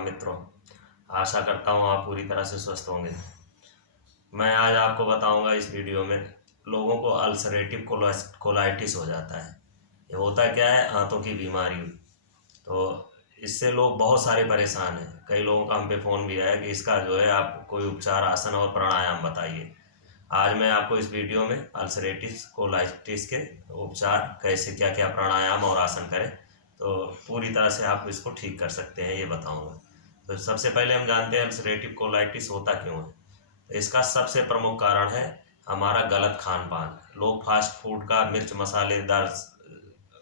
नमस्कार मित्रों। आशा करता हूँ आप पूरी तरह से स्वस्थ होंगे। मैं आज आपको बताऊंगा इस वीडियो में लोगों को अल्सरेटिव कोलाइटिस हो जाता है। ये होता क्या है? आंतों की बीमारी। तो इससे लोग बहुत सारे परेशान हैं। कई लोगों का हम पे फ़ोन भी आया कि इसका जो है आप कोई उपचार, आसन और प्राणायाम बताइए। आज मैं आपको इस वीडियो में अल्सरेटिव कोलाइटिस के उपचार, कैसे क्या क्या प्राणायाम और आसन करें तो पूरी तरह से आप इसको ठीक कर सकते हैं, ये बताऊंगा। तो सबसे पहले हम जानते हैं अल्सरेटिव कोलाइटिस होता क्यों है। तो इसका सबसे प्रमुख कारण है हमारा गलत खान पान। लोग फास्ट फूड का, मिर्च मसालेदार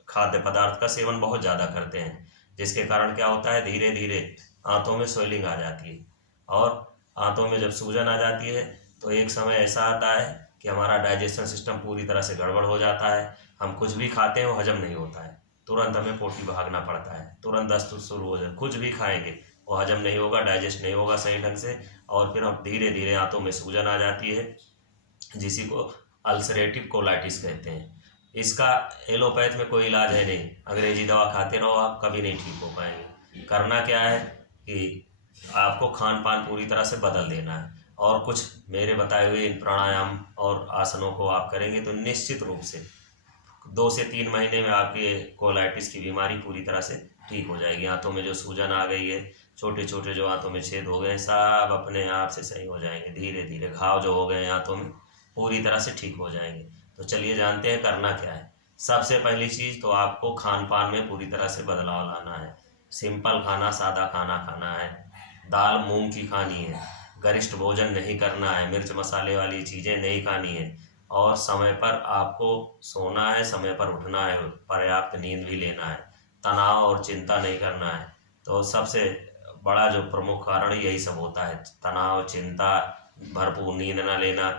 खाद्य पदार्थ का सेवन बहुत ज़्यादा करते हैं, जिसके कारण क्या होता है, धीरे धीरे आंतों में स्वेलिंग आ जाती है। और आंतों में जब सूजन आ जाती है तो एक समय ऐसा आता है कि हमारा डाइजेशन सिस्टम पूरी तरह से गड़बड़ हो जाता है। हम कुछ भी खाते हैं वो हजम नहीं होता है, तुरंत हमें पोटी भागना पड़ता है, तुरंत दस्त शुरू हो जाए। कुछ भी खाएंगे वो हजम नहीं होगा, डाइजेस्ट नहीं होगा सही ढंग से, और फिर हम धीरे धीरे आंतों में सूजन आ जाती है, जिसी को अल्सरेटिव कोलाइटिस कहते हैं। इसका एलोपैथ में कोई इलाज है नहीं। अंग्रेजी दवा खाते रहो, आप कभी नहीं ठीक हो पाएंगे। करना क्या है कि आपको खान पान पूरी तरह से बदल देना है, और कुछ मेरे बताए हुए इन प्राणायाम और आसनों को आप करेंगे तो निश्चित रूप से 2 से 3 महीने में आपके कोलाइटिस की बीमारी पूरी तरह से ठीक हो जाएगी। आंतों में जो सूजन आ गई है, छोटे छोटे जो आंतों में छेद हो गए हैं, सब अपने आप से सही हो जाएंगे। धीरे धीरे घाव जो हो गए हैं आंतों में पूरी तरह से ठीक हो जाएंगे। तो चलिए जानते हैं करना क्या है। सबसे पहली चीज़ तो आपको खान पान में पूरी तरह से बदलाव लाना है। सिंपल खाना, सादा खाना खाना है। दाल मूंग की खानी है। गरिष्ठ भोजन नहीं करना है। मिर्च मसाले वाली चीज़ें नहीं खानी है। और समय पर आपको सोना है, समय पर उठना है, पर्याप्त नींद भी लेना है। तनाव और चिंता नहीं करना है। तो सबसे बड़ा जो प्रमुख कारण यही सब होता है, तनाव, चिंता, भरपूर नींद न लेना,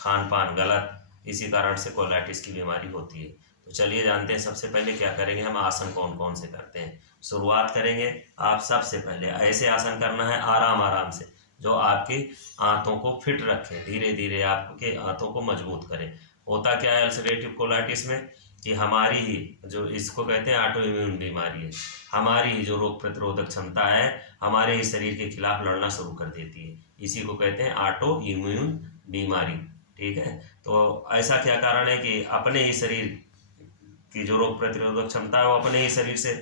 खान पान गलत, इसी कारण से कोलाइटिस की बीमारी होती है। तो चलिए जानते हैं सबसे पहले क्या करेंगे हम। आसन कौन कौन से करते हैं, शुरुआत करेंगे। आप सबसे पहले ऐसे आसन करना है आराम आराम से, जो आपकी आंतों को फिट रखे, धीरे धीरे आपके आंतों को मजबूत करे। होता क्या है अल्सरेटिव कोलाइटिस में कि हमारी ही जो इसको कहते हैं ऑटो इम्यून बीमारी है, हमारी ही जो रोग प्रतिरोधक क्षमता है हमारे ही शरीर के खिलाफ लड़ना शुरू कर देती है। इसी को कहते हैं ऑटो इम्यून बीमारी। ठीक है। तो ऐसा क्या कारण है कि अपने ही शरीर की जो रोग प्रतिरोधक क्षमता है वो अपने ही शरीर से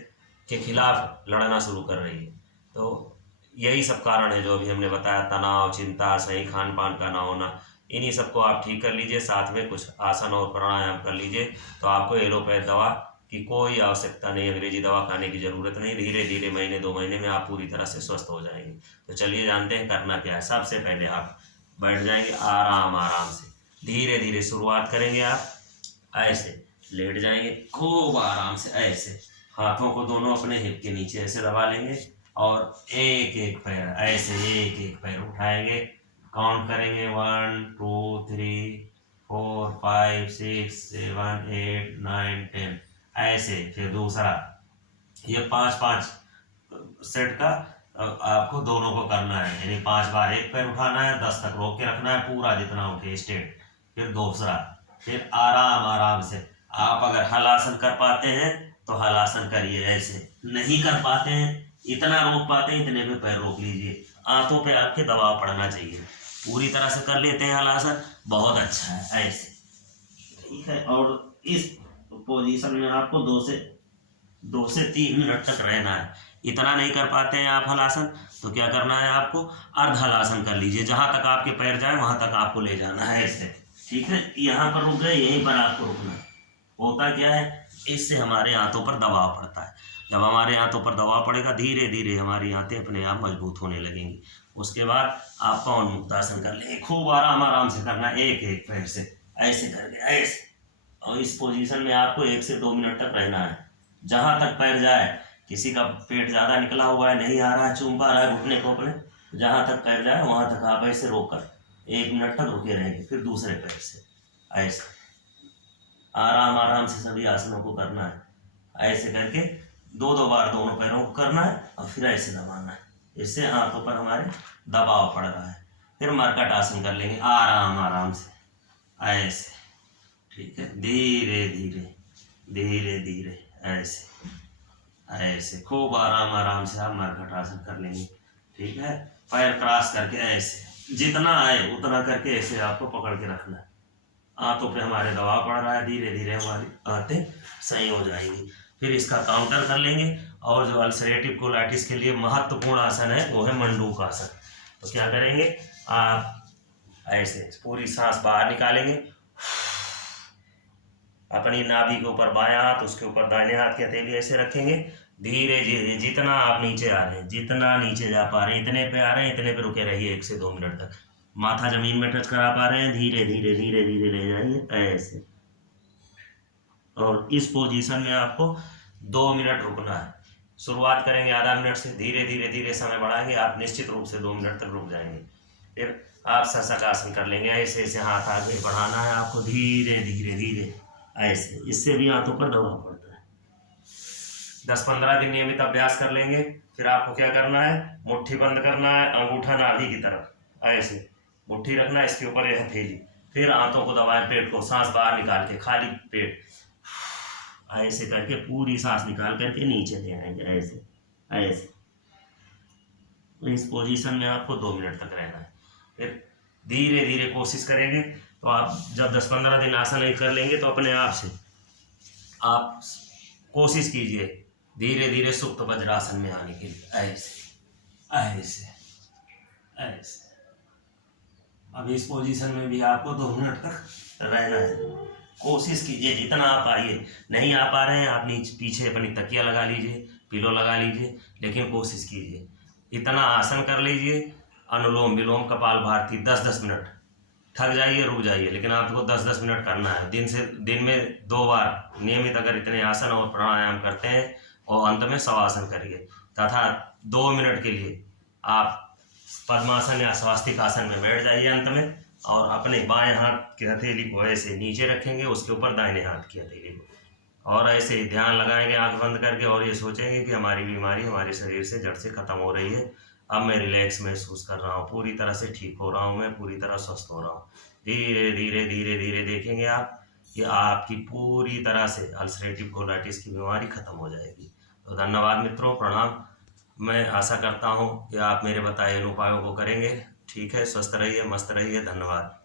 के खिलाफ लड़ना शुरू कर रही है। तो यही सब कारण है जो अभी हमने बताया, तनाव, चिंता, सही खान पान का ना होना। इन्हीं सबको आप ठीक कर लीजिए, साथ में कुछ आसन और प्राणायाम कर लीजिए, तो आपको एलोपैथ दवा की कोई आवश्यकता नहीं, अंग्रेजी दवा खाने की ज़रूरत नहीं। धीरे धीरे महीने 2 महीने में आप पूरी तरह से स्वस्थ हो जाएंगे। तो चलिए जानते हैं करना क्या है। सबसे पहले आप बैठ जाएंगे आराम आराम से, धीरे धीरे शुरुआत करेंगे। आप ऐसे लेट जाएंगे, खूब आराम से ऐसे हाथों को दोनों अपने हिप के नीचे ऐसे दबा लेंगे, और एक एक पैर ऐसे एक एक पैर उठाएंगे। काउंट करेंगे 1 2 3 4 5 6 7 8 9 10, ऐसे। फिर दूसरा, ये 5 5 सेट का आपको दोनों को करना है, यानी 5 बार एक पैर उठाना है, 10 तक रोक के रखना है, पूरा जितना उठे स्ट्रेट। फिर दूसरा, फिर आराम आराम से। आप अगर हलासन कर पाते हैं तो हलासन करिए, ऐसे नहीं कर पाते हैं, इतना रोक पाते हैं इतने पे पैर रोक लीजिए। आंतों पे आपके दबाव पड़ना चाहिए। पूरी तरह से कर लेते हैं हलासन, बहुत अच्छा है, ऐसे। ठीक है। और इस पोजीशन में आपको 2 से 3 मिनट तक रहना है। इतना नहीं कर पाते हैं आप हलासन, तो क्या करना है आपको, अर्ध हलासन कर लीजिए। जहां तक आपके पैर जाए वहां तक आपको ले जाना है, ऐसे। ठीक है। यहाँ पर रुक गए, यहीं पर आपको रुकना है। होता क्या है, इससे हमारे आंतों पर दबाव पड़ता है। जब हमारे आंतों पर दबाव पड़ेगा, धीरे धीरे हमारी आंतें अपने आप मजबूत होने लगेंगी। उसके बाद आप पवन मुक्तासन कर लेंगे। खूब आराम आराम से करना, एक एक पैर से ऐसे करके, ऐसे। और इस पोजीशन में आपको 1 से 2 मिनट तक रहना है, जहां तक पैर जाए। किसी का पेट ज़्यादा निकला हुआ है, नहीं आ रहा है, चूम पा रहा है घुटने को अपने, जहां तक पैर जाए वहां तक आप ऐसे रोक कर 1 मिनट तक रुके रहेंगे। फिर दूसरे पैर से ऐसे आराम आराम से सभी आसनों को करना है। ऐसे करके 2 2 बार दोनों पैरों को करना है, और फिर ऐसे दबाना है। इससे हाथों पर हमारे दबाव पड़ रहा है। फिर मरकट आसन कर लेंगे आराम आराम से, ऐसे। ठीक है। धीरे धीरे धीरे धीरे ऐसे ऐसे खूब आराम आराम से आप मरकट आसन कर लेंगे। ठीक है। पैर क्रॉस करके ऐसे जितना आए उतना करके ऐसे आपको पकड़ के रखना है। आंतों पे हमारे दबाव पड़ रहा है, धीरे धीरे हमारी आंतें सही हो जाएंगी। फिर इसका काउंटर कर लेंगे। और जो अल्सरेटिव कोलाइटिस के लिए महत्वपूर्ण आसन है वो है मंडूक आसन। तो क्या करेंगे, आप ऐसे पूरी सांस बाहर निकालेंगे, अपनी नाभि के ऊपर बायां हाथ, उसके ऊपर दाहिने हाथ की हथेली ऐसे रखेंगे। धीरे धीरे जितना आप नीचे आ रहे हैं, जितना नीचे जा पा रहे हैं, इतने पे आ रहे हैं, इतने पे रुके रहिए 1 से 2 मिनट तक। माथा जमीन में टच करा पा रहे हैं, धीरे धीरे धीरे धीरे ले जाइए ऐसे। और इस पोजीशन में आपको 2 मिनट रुकना है। शुरुआत करेंगे आधा मिनट से, धीरे धीरे धीरे समय बढ़ाएंगे, आप निश्चित रूप से 2 मिनट तक रुक जाएंगे। फिर आप शशकासन कर लेंगे, ऐसे ऐसे हाथ आगे बढ़ाना है आपको, धीरे धीरे धीरे ऐसे। इससे भी हाथों पर दबाव पड़ता है। 10-15 दिन नियमित अभ्यास कर लेंगे। फिर आपको क्या करना है, मुट्ठी बंद करना है, अंगूठा नाभि की तरफ ऐसे मुट्ठी रखना है, इसके ऊपर हथेली। फिर हाथों को दबाएं, पेट को, सांस बाहर निकाल के, खाली पेट ऐसे करके पूरी सांस निकाल करके नीचे ले आएंगे ऐसे ऐसे। इस पोजीशन में आपको 2 मिनट तक रहना है। फिर धीरे धीरे कोशिश करेंगे। तो आप जब 10-15 दिन आसन कर लेंगे तो अपने आप से आप कोशिश कीजिए धीरे धीरे सुप्त वज्रासन में आने के लिए, ऐसे ऐसे ऐसे। अब इस पोजीशन में भी आपको 2 मिनट तक रहना है। कोशिश कीजिए जितना आप आइए। नहीं आ पा रहे हैं, आप नीचे पीछे अपनी तकिया लगा लीजिए, पिलो लगा लीजिए, लेकिन कोशिश कीजिए। इतना आसन कर लीजिए, अनुलोम विलोम कपालभाति 10-10 मिनट। थक जाइए, रुक जाइए, लेकिन आपको 10-10 मिनट करना है। दिन में 2 बार नियमित अगर इतने आसन और प्राणायाम करते हैं, और अंत में शवासन करिए, तथा 2 मिनट के लिए आप पद्मासन या स्वास्तिक आसन में बैठ जाइए अंत में। और अपने बाएं हाथ की हथेली को ऐसे नीचे रखेंगे, उसके ऊपर दाहिने हाथ की हथेली को, और ऐसे ध्यान लगाएंगे आंख बंद करके, और ये सोचेंगे कि हमारी बीमारी हमारे शरीर से जड़ से खत्म हो रही है। अब मैं रिलैक्स महसूस कर रहा हूँ, पूरी तरह से ठीक हो रहा हूँ, मैं पूरी तरह स्वस्थ हो रहा हूँ। धीरे धीरे धीरे धीरे देखेंगे आप कि आपकी पूरी तरह से अल्सरेटिव कोलाइटिस की बीमारी खत्म हो जाएगी। तो धन्यवाद मित्रों, प्रणाम। मैं आशा करता हूँ कि आप मेरे बताए इन उपायों को करेंगे। ठीक है, स्वस्थ रहिए, मस्त रहिए, धन्यवाद।